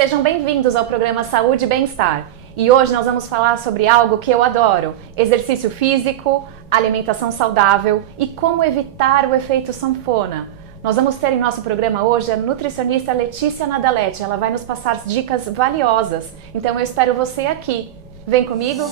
Sejam bem-vindos ao programa Saúde e Bem-Estar. E hoje nós vamos falar sobre algo que eu adoro: exercício físico, alimentação saudável e como evitar o efeito sanfona. Nós vamos ter em nosso programa hoje a nutricionista Letícia Nadaletti. Ela vai nos passar dicas valiosas. Então eu espero você aqui. Vem comigo!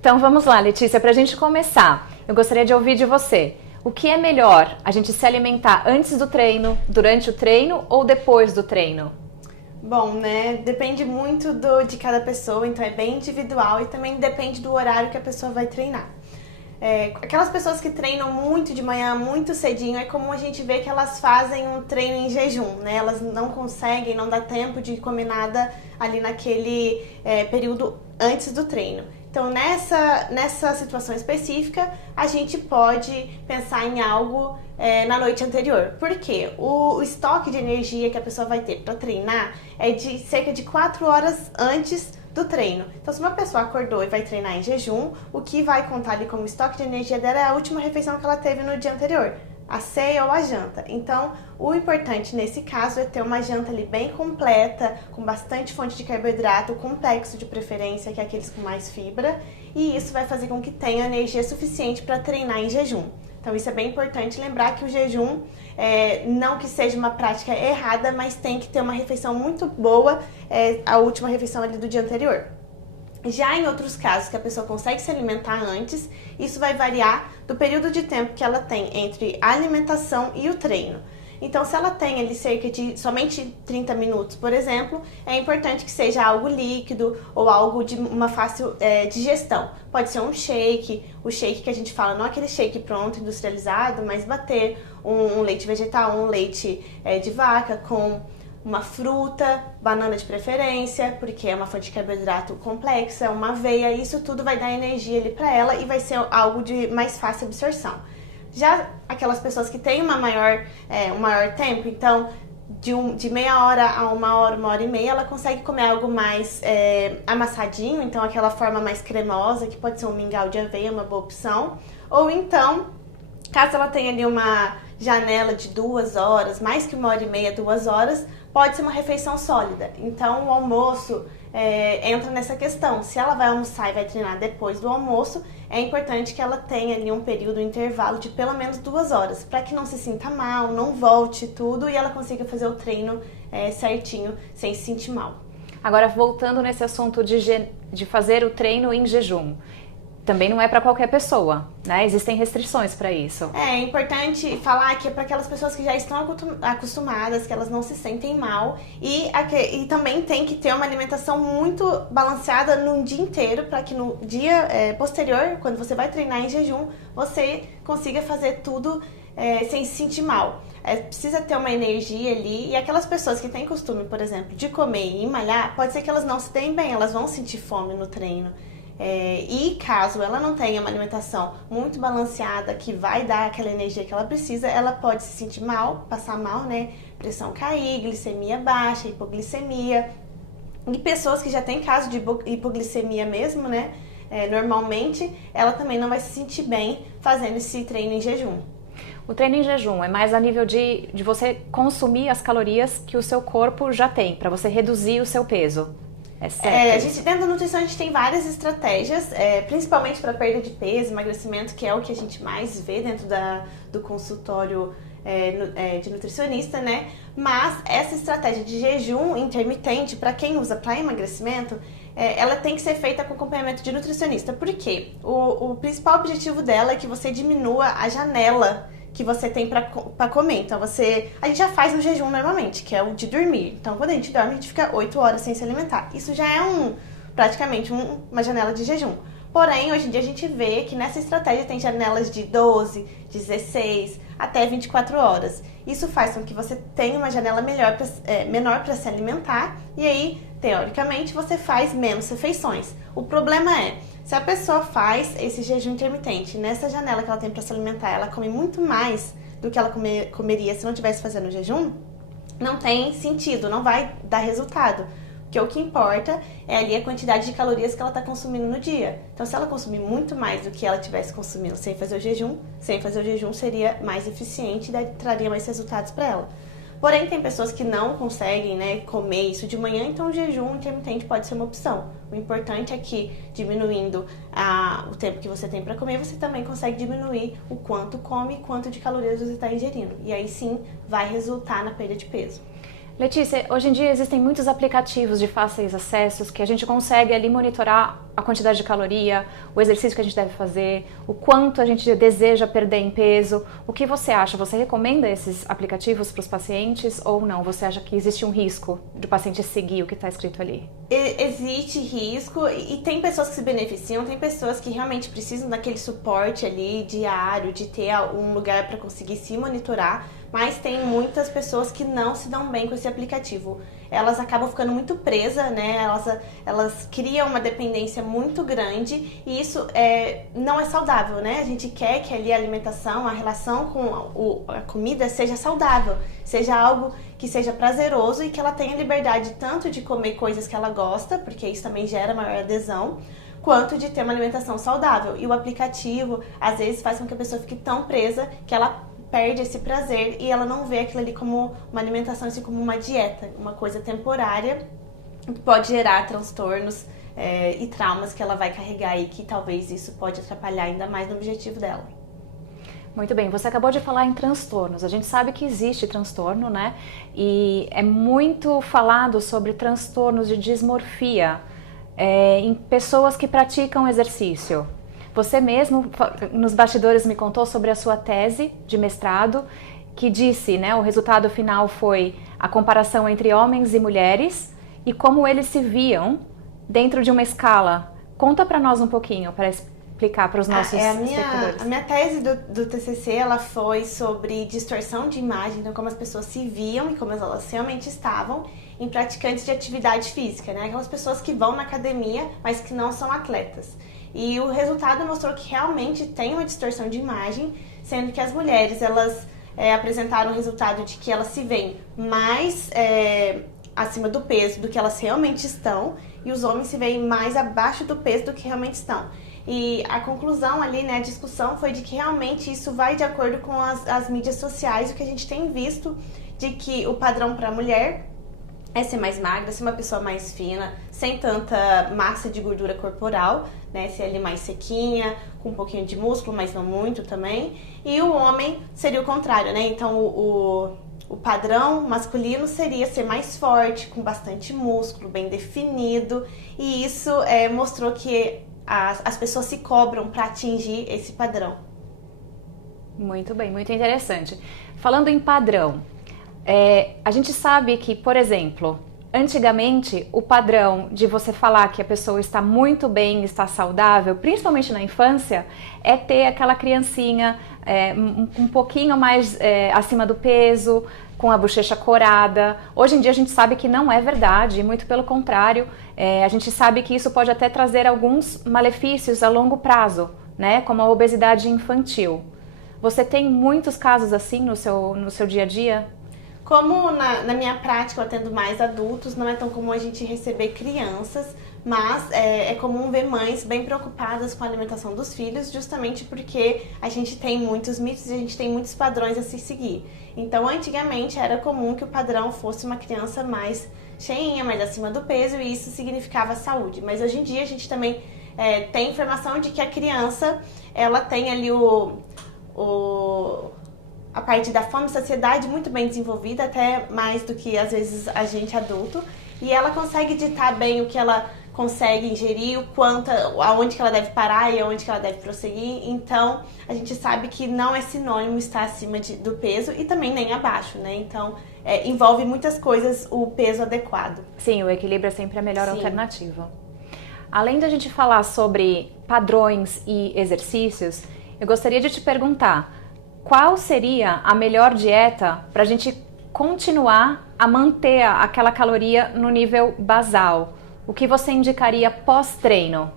Então vamos lá, Letícia, para a gente começar, eu gostaria de ouvir de você. O que é melhor, a gente se alimentar antes do treino, durante o treino ou depois do treino? Bom, depende muito de cada pessoa, então é bem individual e também depende do horário que a pessoa vai treinar. Aquelas pessoas que treinam muito de manhã, muito cedinho, é comum a gente ver que elas fazem um treino em jejum, né? Elas não conseguem, não dá tempo de comer nada ali naquele período antes do treino. Então, nessa situação específica, a gente pode pensar em algo na noite anterior. Por quê? O estoque de energia que a pessoa vai ter para treinar é de cerca de 4 horas antes do treino. Então, se uma pessoa acordou e vai treinar em jejum, o que vai contar ali como estoque de energia dela é a última refeição que ela teve no dia anterior, a ceia ou a janta. Então, o importante nesse caso é ter uma janta ali bem completa, com bastante fonte de carboidrato, complexo de preferência, que é aqueles com mais fibra, e isso vai fazer com que tenha energia suficiente para treinar em jejum. Então, isso é bem importante lembrar que o jejum, não que seja uma prática errada, mas tem que ter uma refeição muito boa, a última refeição ali do dia anterior. Já em outros casos que a pessoa consegue se alimentar antes, isso vai variar do período de tempo que ela tem entre a alimentação e o treino. Então, se ela tem ali cerca de somente 30 minutos, por exemplo, é importante que seja algo líquido ou algo de uma fácil digestão. Pode ser um shake, o shake que a gente fala, não aquele shake pronto, industrializado, mas bater um leite vegetal, um leite de vaca com uma fruta, banana de preferência, porque é uma fonte de carboidrato complexa, uma aveia, isso tudo vai dar energia ali para ela e vai ser algo de mais fácil absorção. Já aquelas pessoas que têm um maior tempo, então de meia hora a 1 hora e meia, ela consegue comer algo mais amassadinho, então aquela forma mais cremosa, que pode ser um mingau de aveia, uma boa opção. Ou então, caso ela tenha ali uma janela de 2 horas, mais que 1 hora e meia, 2 horas, pode ser uma refeição sólida. Então o almoço entra nessa questão. Se ela vai almoçar e vai treinar depois do almoço, é importante que ela tenha ali um período, um intervalo de pelo menos 2 horas, para que não se sinta mal, não volte tudo e ela consiga fazer o treino certinho, sem se sentir mal. Agora, voltando nesse assunto de fazer o treino em jejum, também não é para qualquer pessoa, né? Existem restrições para isso. É importante falar que é para aquelas pessoas que já estão acostumadas, que elas não se sentem mal e também tem que ter uma alimentação muito balanceada num dia inteiro, para que no dia posterior, quando você vai treinar em jejum, você consiga fazer tudo sem se sentir mal. Precisa ter uma energia ali, e aquelas pessoas que têm costume, por exemplo, de comer e malhar, pode ser que elas não se deem bem, elas vão sentir fome no treino. E caso ela não tenha uma alimentação muito balanceada, que vai dar aquela energia que ela precisa, ela pode se sentir mal, passar mal, né? Pressão cair, glicemia baixa, hipoglicemia. E pessoas que já têm caso de hipoglicemia mesmo, né? Normalmente, ela também não vai se sentir bem fazendo esse treino em jejum. O treino em jejum é mais a nível de você consumir as calorias que o seu corpo já tem, para você reduzir o seu peso. Dentro da nutrição a gente tem várias estratégias, principalmente para perda de peso, emagrecimento, que é o que a gente mais vê dentro do consultório de nutricionista, né? Mas essa estratégia de jejum intermitente, para quem usa para emagrecimento, ela tem que ser feita com acompanhamento de nutricionista. Por quê? O principal objetivo dela é que você diminua a janela que você tem para comer. Então, a gente já faz um jejum normalmente, que é o de dormir. Então, quando a gente dorme, a gente fica 8 horas sem se alimentar. Isso já é praticamente uma janela de jejum. Porém, hoje em dia a gente vê que nessa estratégia tem janelas de 12, 16, até 24 horas. Isso faz com que você tenha uma janela menor para se alimentar, e aí, teoricamente, você faz menos refeições. O problema é, Se a pessoa faz esse jejum intermitente, nessa janela que ela tem para se alimentar, ela come muito mais do que ela comeria se não estivesse fazendo o jejum, não tem sentido, não vai dar resultado. Porque o que importa é ali a quantidade de calorias que ela está consumindo no dia. Então, se ela consumir muito mais do que ela estivesse consumindo sem fazer o jejum seria mais eficiente e traria mais resultados para ela. Porém, tem pessoas que não conseguem, né, comer isso de manhã, então o jejum intermitente pode ser uma opção. O importante é que, diminuindo o tempo que você tem para comer, você também consegue diminuir o quanto come e quanto de calorias você está ingerindo. E aí sim, vai resultar na perda de peso. Letícia, hoje em dia existem muitos aplicativos de fáceis acessos que a gente consegue ali monitorar a quantidade de caloria, o exercício que a gente deve fazer, o quanto a gente deseja perder em peso. O que você acha? Você recomenda esses aplicativos para os pacientes ou não? Você acha que existe um risco do paciente seguir o que está escrito ali? Existe risco e tem pessoas que se beneficiam, tem pessoas que realmente precisam daquele suporte ali diário, de ter um lugar para conseguir se monitorar, mas tem muitas pessoas que não se dão bem com esse aplicativo. Elas acabam ficando muito presas, né? Elas criam uma dependência muito grande e isso não é saudável, né? A gente quer que ali a alimentação, a relação com a comida seja saudável, seja algo que seja prazeroso e que ela tenha liberdade tanto de comer coisas que ela gosta, porque isso também gera maior adesão, quanto de ter uma alimentação saudável. E o aplicativo, às vezes, faz com que a pessoa fique tão presa que ela perde esse prazer e ela não vê aquilo ali como uma alimentação, assim como uma dieta, uma coisa temporária que pode gerar transtornos e traumas que ela vai carregar e que talvez isso pode atrapalhar ainda mais no objetivo dela. Muito bem, você acabou de falar em transtornos. A gente sabe que existe transtorno, né? E é muito falado sobre transtornos de dismorfia em pessoas que praticam exercício. Você mesmo, nos bastidores, me contou sobre a sua tese de mestrado, que disse, né, o resultado final foi a comparação entre homens e mulheres e como eles se viam dentro de uma escala. Conta para nós um pouquinho, para explicar para os nossos espectadores. A minha tese do TCC, ela foi sobre distorção de imagem, então como as pessoas se viam e como elas realmente estavam em praticantes de atividade física, né? Aquelas pessoas que vão na academia, mas que não são atletas. E o resultado mostrou que realmente tem uma distorção de imagem, sendo que as mulheres, elas apresentaram o resultado de que elas se veem mais acima do peso do que elas realmente estão, e os homens se veem mais abaixo do peso do que realmente estão. E a conclusão ali, né, a discussão foi de que realmente isso vai de acordo com as mídias sociais, o que a gente tem visto de que o padrão para a mulher é ser mais magra, ser uma pessoa mais fina, sem tanta massa de gordura corporal, né? Ser ali mais sequinha, com um pouquinho de músculo, mas não muito também. E o homem seria o contrário, né? Então o padrão masculino seria ser mais forte, com bastante músculo, bem definido. E isso mostrou que as pessoas se cobram para atingir esse padrão. Muito bem, muito interessante. Falando em padrão, a gente sabe que, por exemplo, antigamente o padrão de você falar que a pessoa está muito bem, está saudável, principalmente na infância, é ter aquela criancinha um pouquinho mais acima do peso, com a bochecha corada. Hoje em dia a gente sabe que não é verdade, muito pelo contrário, a gente sabe que isso pode até trazer alguns malefícios a longo prazo, né, como a obesidade infantil. Você tem muitos casos assim no seu dia a dia? Como na minha prática eu atendo mais adultos, não é tão comum a gente receber crianças, mas é comum ver mães bem preocupadas com a alimentação dos filhos, justamente porque a gente tem muitos mitos e a gente tem muitos padrões a se seguir. Então, antigamente era comum que o padrão fosse uma criança mais cheinha, mais acima do peso, e isso significava saúde. Mas hoje em dia a gente também tem informação de que a criança, ela tem ali a parte da fome e saciedade muito bem desenvolvida, até mais do que às vezes a gente adulto, e ela consegue ditar bem o que ela consegue ingerir, aonde que ela deve parar e aonde que ela deve prosseguir. Então a gente sabe que não é sinônimo estar acima do peso e também nem abaixo, né? Então envolve muitas coisas o peso adequado. Sim, o equilíbrio é sempre a melhor Sim. alternativa. Além da gente falar sobre padrões e exercícios, eu gostaria de te perguntar: qual seria a melhor dieta para a gente continuar a manter aquela caloria no nível basal? O que você indicaria pós-treino?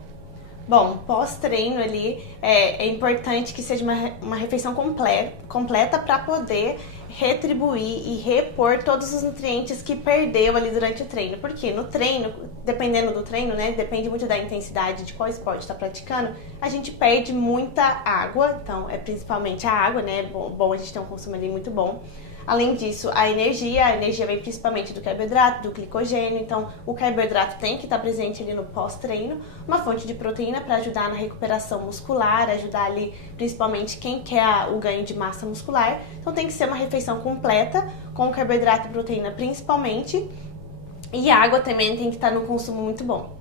Bom, pós-treino ali é importante que seja uma refeição completa para poder retribuir e repor todos os nutrientes que perdeu ali durante o treino. Porque no treino, dependendo do treino, né, depende muito da intensidade de qual esporte está praticando, a gente perde muita água, então é principalmente a água, né, é bom a gente ter um consumo ali muito bom. Além disso, a energia vem principalmente do carboidrato, do glicogênio, então o carboidrato tem que estar presente ali no pós-treino, uma fonte de proteína para ajudar na recuperação muscular, ajudar ali principalmente quem quer o ganho de massa muscular, então tem que ser uma refeição completa, com carboidrato e proteína principalmente, e água também tem que estar num consumo muito bom.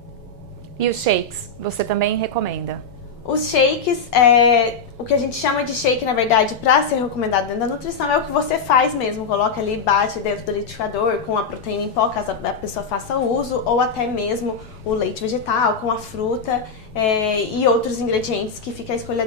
E os shakes, você também recomenda? Os shakes, o que a gente chama de shake, na verdade, para ser recomendado dentro da nutrição, é o que você faz mesmo. Coloca ali, bate dentro do liquidificador com a proteína em pó, caso a pessoa faça uso, ou até mesmo o leite vegetal com a fruta e outros ingredientes que fica à escolha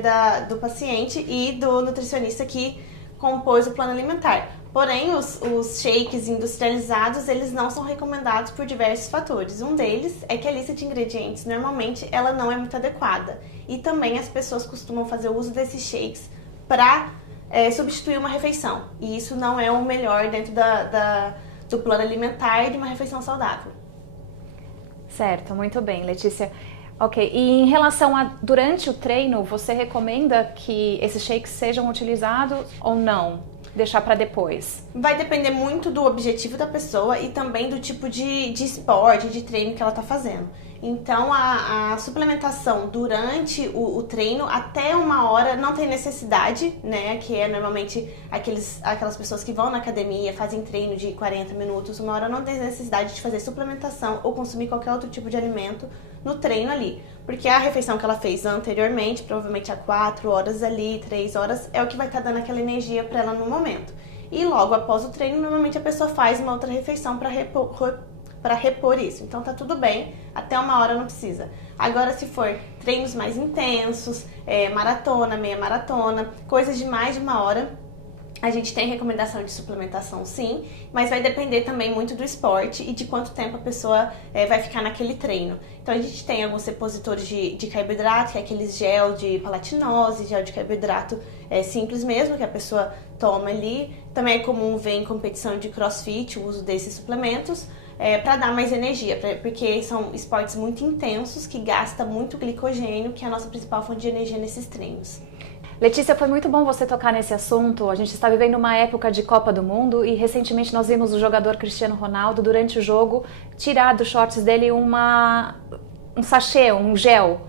do paciente e do nutricionista que compôs o plano alimentar. Porém, os shakes industrializados, eles não são recomendados por diversos fatores. Um deles é que a lista de ingredientes, normalmente, ela não é muito adequada. E também as pessoas costumam fazer uso desses shakes para substituir uma refeição. E isso não é o melhor dentro do plano alimentar de uma refeição saudável. Certo, muito bem, Letícia. Ok, e em relação a durante o treino, você recomenda que esses shakes sejam utilizados ou não? Deixar para depois? Vai depender muito do objetivo da pessoa e também do tipo de esporte, de treino que ela está fazendo. Então, a suplementação durante o treino, até 1 hora, não tem necessidade, né? Que é normalmente aquelas pessoas que vão na academia, fazem treino de 40 minutos, 1 hora, não tem necessidade de fazer suplementação ou consumir qualquer outro tipo de alimento no treino ali. Porque a refeição que ela fez anteriormente, provavelmente há 4 horas ali, 3 horas, é o que vai estar dando aquela energia para ela no momento. E logo após o treino, normalmente a pessoa faz uma outra refeição para repor isso. Então tá tudo bem, até 1 hora não precisa. Agora, se for treinos mais intensos, maratona, meia maratona, coisas de mais de 1 hora, a gente tem recomendação de suplementação sim, mas vai depender também muito do esporte e de quanto tempo a pessoa vai ficar naquele treino. Então a gente tem alguns repositores de carboidrato, que é aqueles gel de palatinose, gel de carboidrato simples mesmo, que a pessoa toma ali. Também é comum ver em competição de crossfit o uso desses suplementos, para dar mais energia, porque são esportes muito intensos que gastam muito glicogênio, que é a nossa principal fonte de energia nesses treinos. Letícia, foi muito bom você tocar nesse assunto. A gente está vivendo uma época de Copa do Mundo e recentemente nós vimos o jogador Cristiano Ronaldo, durante o jogo, tirar dos shorts dele um sachê, um gel.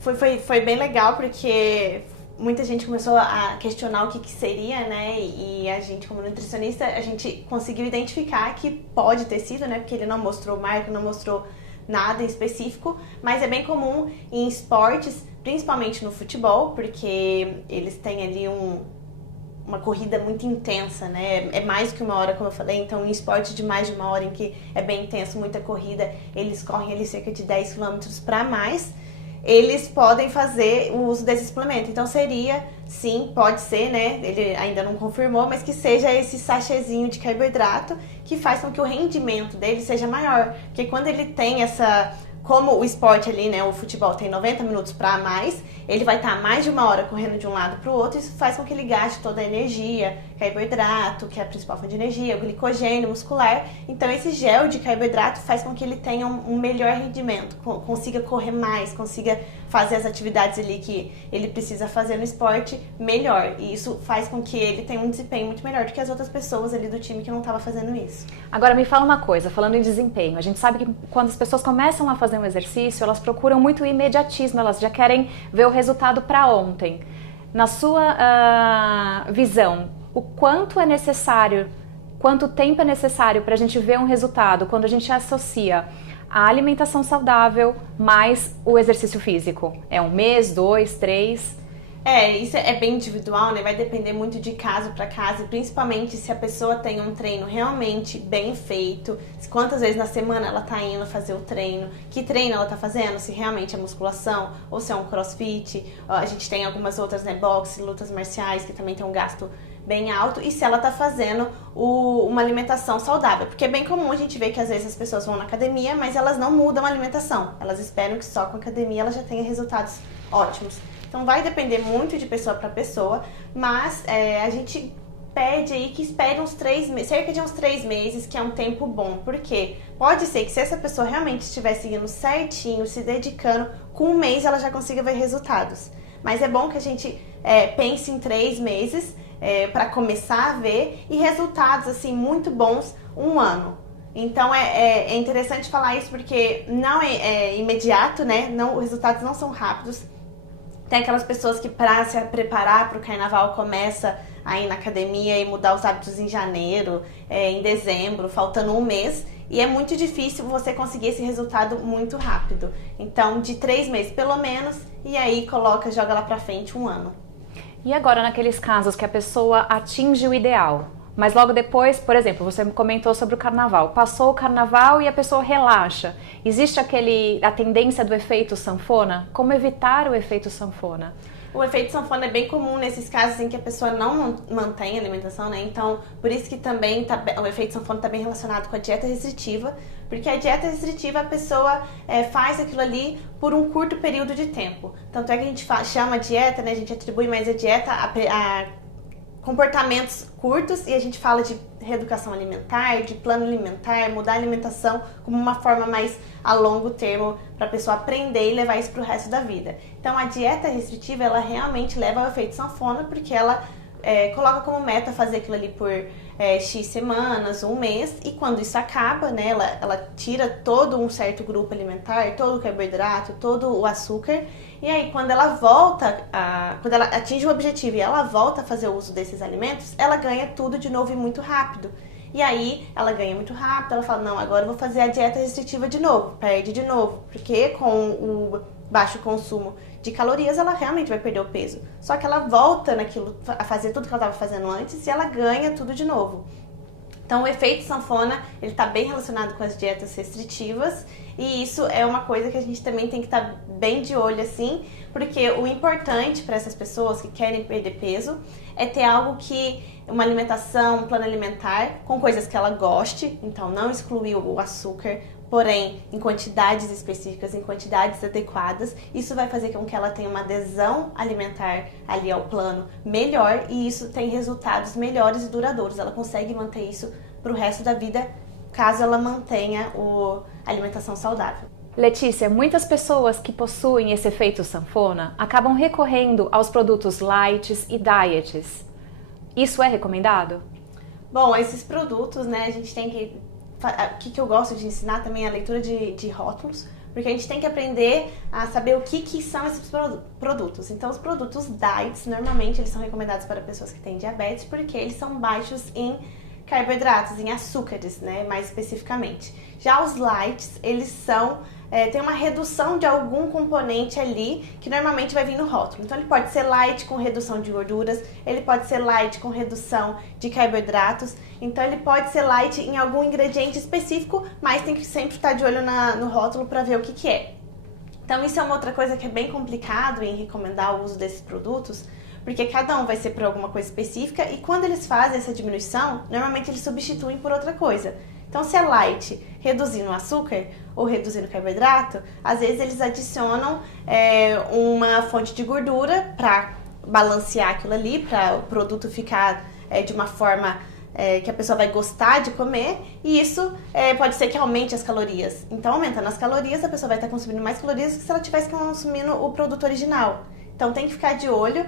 Foi bem legal porque muita gente começou a questionar o que seria, né? E a gente, como nutricionista, a gente conseguiu identificar que pode ter sido, né? Porque ele não mostrou marca, não mostrou nada em específico, mas é bem comum em esportes, principalmente no futebol, porque eles têm ali uma corrida muito intensa, né? É mais que 1 hora, como eu falei, então em esporte de mais de 1 hora, em que é bem intenso, muita corrida, eles correm ali cerca de 10 quilômetros para mais, eles podem fazer o uso desse suplemento. Então seria, sim, pode ser, né? Ele ainda não confirmou, mas que seja esse sachêzinho de carboidrato que faz com que o rendimento dele seja maior. Porque quando ele tem como o esporte ali, né, o futebol tem 90 minutos para mais, ele vai estar mais de 1 hora correndo de um lado para o outro, isso faz com que ele gaste toda a energia, carboidrato, que é a principal fonte de energia, o glicogênio muscular. Então esse gel de carboidrato faz com que ele tenha um melhor rendimento, consiga correr mais, consiga fazer as atividades ali que ele precisa fazer no esporte melhor. E isso faz com que ele tenha um desempenho muito melhor do que as outras pessoas ali do time que não estavam fazendo isso. Agora me fala uma coisa, falando em desempenho, a gente sabe que quando as pessoas começam a fazer um exercício, elas procuram muito o imediatismo, elas já querem ver o resultado para ontem. Na sua visão, o quanto é necessário, quanto tempo é necessário para a gente ver um resultado quando a gente associa a alimentação saudável mais o exercício físico? É 1 mês, 2, 3? Isso é bem individual, né? Vai depender muito de caso para caso, principalmente se a pessoa tem um treino realmente bem feito, quantas vezes na semana ela tá indo fazer o treino, que treino ela tá fazendo, se realmente é musculação ou se é um crossfit. A gente tem algumas outras, né? Boxe, lutas marciais, que também tem um gasto bem alto, e se ela tá fazendo uma alimentação saudável, porque é bem comum a gente ver que às vezes as pessoas vão na academia, mas elas não mudam a alimentação, elas esperam que só com a academia ela já tenha resultados ótimos. Então vai depender muito de pessoa para pessoa, mas a gente pede aí que espere cerca de uns 3 meses, que é um tempo bom, porque pode ser que se essa pessoa realmente estiver seguindo certinho, se dedicando, com um mês ela já consiga ver resultados. Mas é bom que a gente pense em 3 meses para começar a ver, e resultados assim muito bons 1 ano. Então é interessante falar isso porque não é imediato, né? Não, os resultados não são rápidos. Tem aquelas pessoas que para se preparar para o carnaval começa a ir na academia e mudar os hábitos em janeiro, em dezembro, faltando um mês. E é muito difícil você conseguir esse resultado muito rápido. Então, de 3 meses pelo menos, e aí joga lá pra frente 1 ano. E agora naqueles casos que a pessoa atinge o ideal, mas logo depois, por exemplo, você comentou sobre o carnaval. Passou o carnaval e a pessoa relaxa. Existe a tendência do efeito sanfona? Como evitar o efeito sanfona? O efeito sanfona é bem comum nesses casos em que a pessoa não mantém a alimentação, né? Então, por isso que também o efeito sanfona está bem relacionado com a dieta restritiva, porque a dieta restritiva a pessoa faz aquilo ali por um curto período de tempo. Tanto é que a gente chama dieta, né? A gente atribui mais a dieta a comportamentos curtos, e a gente fala de reeducação alimentar, de plano alimentar, mudar a alimentação como uma forma mais a longo termo para a pessoa aprender e levar isso para o resto da vida. Então a dieta restritiva, ela realmente leva ao efeito sanfona, porque ela coloca como meta fazer aquilo ali por X semanas, 1 mês, e quando isso acaba, né, ela tira todo um certo grupo alimentar, todo o carboidrato, todo o açúcar, e aí quando ela quando ela atinge o objetivo e ela volta a fazer o uso desses alimentos, ela ganha tudo de novo e muito rápido. E aí ela ganha muito rápido, ela fala, não, agora eu vou fazer a dieta restritiva de novo, perde de novo, porque com o baixo consumo de calorias, ela realmente vai perder o peso. Só que ela volta a fazer tudo que ela estava fazendo antes, e ela ganha tudo de novo. Então o efeito sanfona, ele está bem relacionado com as dietas restritivas, e isso é uma coisa que a gente também tem que estar bem de olho assim, porque o importante para essas pessoas que querem perder peso é ter uma alimentação, um plano alimentar com coisas que ela goste, então não excluir o açúcar, porém em quantidades específicas, em quantidades adequadas. Isso vai fazer com que ela tenha uma adesão alimentar ali ao plano melhor, e isso tem resultados melhores e duradouros. Ela consegue manter isso para o resto da vida, caso ela mantenha a alimentação saudável. Letícia, muitas pessoas que possuem esse efeito sanfona acabam recorrendo aos produtos lights e diets. Isso é recomendado? Bom, esses produtos, né, a gente tem que... O que eu gosto de ensinar também é a leitura de rótulos, porque a gente tem que aprender a saber o que são esses produtos. Então, os produtos diets, normalmente, eles são recomendados para pessoas que têm diabetes, porque eles são baixos em carboidratos, em açúcares, né, mais especificamente. Já os lights, eles tem uma redução de algum componente ali que normalmente vai vir no rótulo. Então ele pode ser light com redução de gorduras, ele pode ser light com redução de carboidratos, então ele pode ser light em algum ingrediente específico, mas tem que sempre estar de olho no rótulo para ver o que é. Então isso é uma outra coisa que é bem complicado em recomendar o uso desses produtos, porque cada um vai ser por alguma coisa específica, e quando eles fazem essa diminuição, normalmente eles substituem por outra coisa. Então, se é light reduzindo o açúcar ou reduzindo o carboidrato, às vezes eles adicionam uma fonte de gordura para balancear aquilo ali, para o produto ficar de uma forma que a pessoa vai gostar de comer, e isso pode ser que aumente as calorias. Então, aumentando as calorias, a pessoa vai estar consumindo mais calorias do que se ela estivesse consumindo o produto original. Então tem que ficar de olho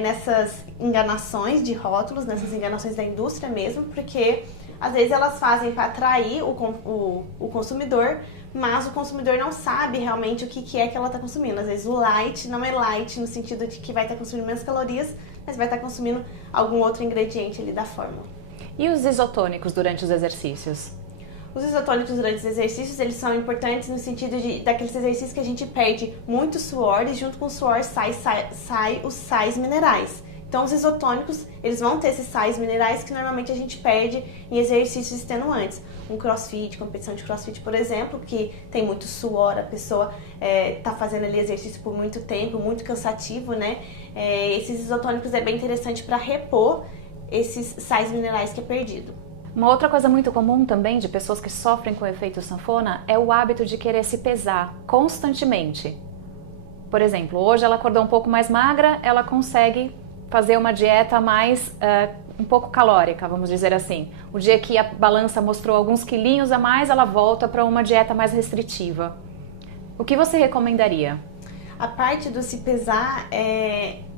nessas enganações de rótulos, nessas enganações da indústria mesmo, porque às vezes elas fazem para atrair o consumidor, mas o consumidor não sabe realmente o que é que ela está consumindo. Às vezes o light não é light no sentido de que vai estar consumindo menos calorias, mas vai estar consumindo algum outro ingrediente ali da fórmula. E os isotônicos durante os exercícios? Os isotônicos durante os exercícios, eles são importantes no sentido daqueles exercícios que a gente perde muito suor e junto com o suor sai os sais minerais. Então, os isotônicos, eles vão ter esses sais minerais que normalmente a gente perde em exercícios extenuantes. Um crossfit, competição de crossfit, por exemplo, que tem muito suor, a pessoa tá fazendo ali exercício por muito tempo, muito cansativo, né? Esses isotônicos é bem interessante para repor esses sais minerais que é perdido. Uma outra coisa muito comum também de pessoas que sofrem com o efeito sanfona é o hábito de querer se pesar constantemente. Por exemplo, hoje ela acordou um pouco mais magra, ela consegue fazer uma dieta mais um pouco calórica, vamos dizer assim. O dia que a balança mostrou alguns quilinhos a mais, ela volta para uma dieta mais restritiva. O que você recomendaria? A parte do se pesar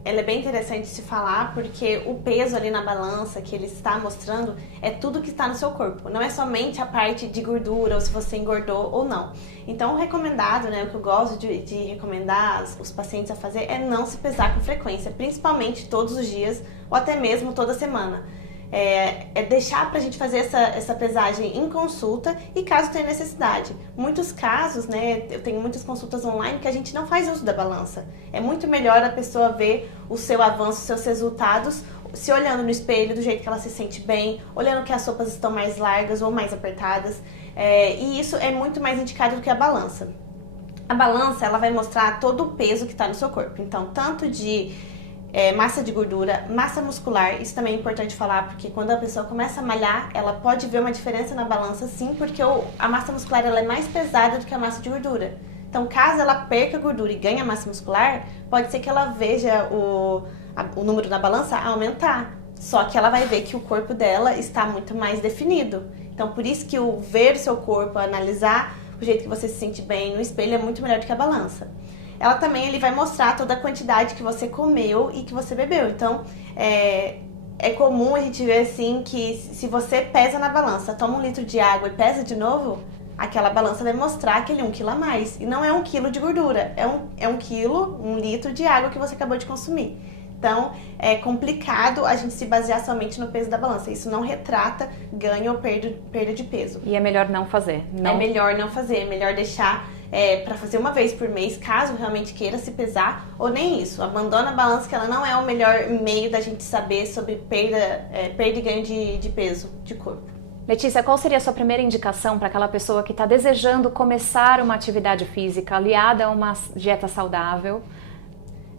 ela é bem interessante de se falar, porque o peso ali na balança que ele está mostrando é tudo que está no seu corpo, não é somente a parte de gordura ou se você engordou ou não. Então, o recomendado, né, o que eu gosto de recomendar os pacientes a fazer é não se pesar com frequência, principalmente todos os dias ou até mesmo toda semana. É deixar pra gente fazer essa pesagem em consulta e caso tenha necessidade. Muitos casos, né, eu tenho muitas consultas online que a gente não faz uso da balança. É muito melhor a pessoa ver o seu avanço, os seus resultados, se olhando no espelho do jeito que ela se sente bem, olhando que as roupas estão mais largas ou mais apertadas. E isso é muito mais indicado do que a balança. A balança, ela vai mostrar todo o peso que está no seu corpo. Então, tanto de massa de gordura, massa muscular, isso também é importante falar, porque quando a pessoa começa a malhar, ela pode ver uma diferença na balança sim, porque a massa muscular ela é mais pesada do que a massa de gordura. Então, caso ela perca gordura e ganhe a massa muscular, pode ser que ela veja o número na balança aumentar, só que ela vai ver que o corpo dela está muito mais definido. Então, por isso que o ver o seu corpo, analisar o jeito que você se sente bem no espelho é muito melhor do que a balança. Ela também ele vai mostrar toda a quantidade que você comeu e que você bebeu. Então, é comum a gente ver assim que se você pesa na balança, toma 1 litro de água e pesa de novo, aquela balança vai mostrar aquele 1 quilo a mais. E não é 1 quilo de gordura, é 1 litro de água que você acabou de consumir. Então, é complicado a gente se basear somente no peso da balança. Isso não retrata ganho ou perda de peso. E é melhor não fazer. É melhor não fazer, é melhor deixar para fazer uma vez por mês, caso realmente queira se pesar, ou nem isso. Abandona a balança, que ela não é o melhor meio da gente saber sobre perda e ganho de peso, de corpo. Letícia, qual seria a sua primeira indicação para aquela pessoa que está desejando começar uma atividade física aliada a uma dieta saudável?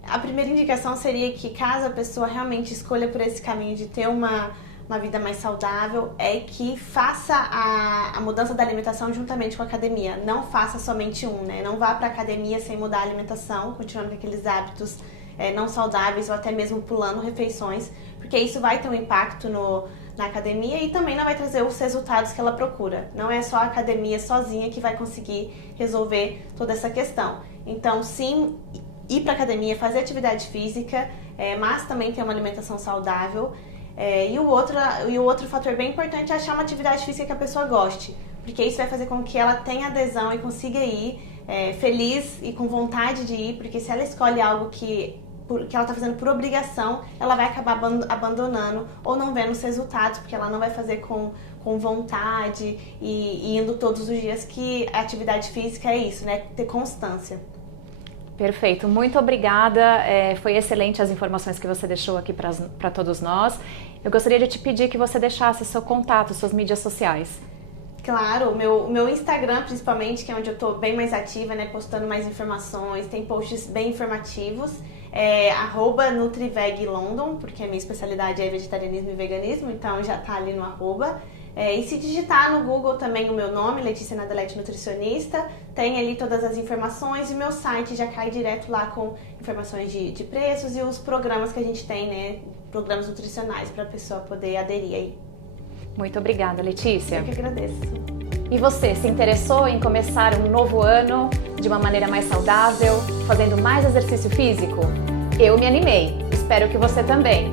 A primeira indicação seria que, caso a pessoa realmente escolha por esse caminho de ter uma vida mais saudável, é que faça a mudança da alimentação juntamente com a academia. Não faça somente né? Não vá para a academia sem mudar a alimentação, continuando com aqueles hábitos não saudáveis ou até mesmo pulando refeições, porque isso vai ter um impacto na academia e também não vai trazer os resultados que ela procura. Não é só a academia sozinha que vai conseguir resolver toda essa questão. Então, sim, ir para a academia, fazer atividade física, mas também ter uma alimentação saudável. E o outro fator bem importante é achar uma atividade física que a pessoa goste, porque isso vai fazer com que ela tenha adesão e consiga ir feliz e com vontade de ir, porque se ela escolhe algo que ela está fazendo por obrigação, ela vai acabar abandonando ou não vendo os resultados, porque ela não vai fazer com vontade e indo todos os dias, que a atividade física é isso, né? Ter constância. Perfeito, muito obrigada, foi excelente as informações que você deixou aqui para todos nós. Eu gostaria de te pedir que você deixasse seu contato, suas mídias sociais. Claro, o meu Instagram principalmente, que é onde eu estou bem mais ativa, né, postando mais informações, tem posts bem informativos, @NutriVegLondon, porque a minha especialidade é vegetarianismo e veganismo, então já tá ali no @. E se digitar no Google também o meu nome, Letícia Nadelete Nutricionista, tem ali todas as informações e meu site já cai direto lá com informações de preços e os programas que a gente tem, né, programas nutricionais para a pessoa poder aderir aí. Muito obrigada, Letícia. Eu que agradeço. E você, se interessou em começar um novo ano de uma maneira mais saudável, fazendo mais exercício físico? Eu me animei, espero que você também.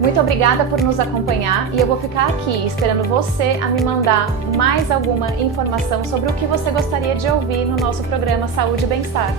Muito obrigada por nos acompanhar e eu vou ficar aqui esperando você a me mandar mais alguma informação sobre o que você gostaria de ouvir no nosso programa Saúde e Bem-Estar.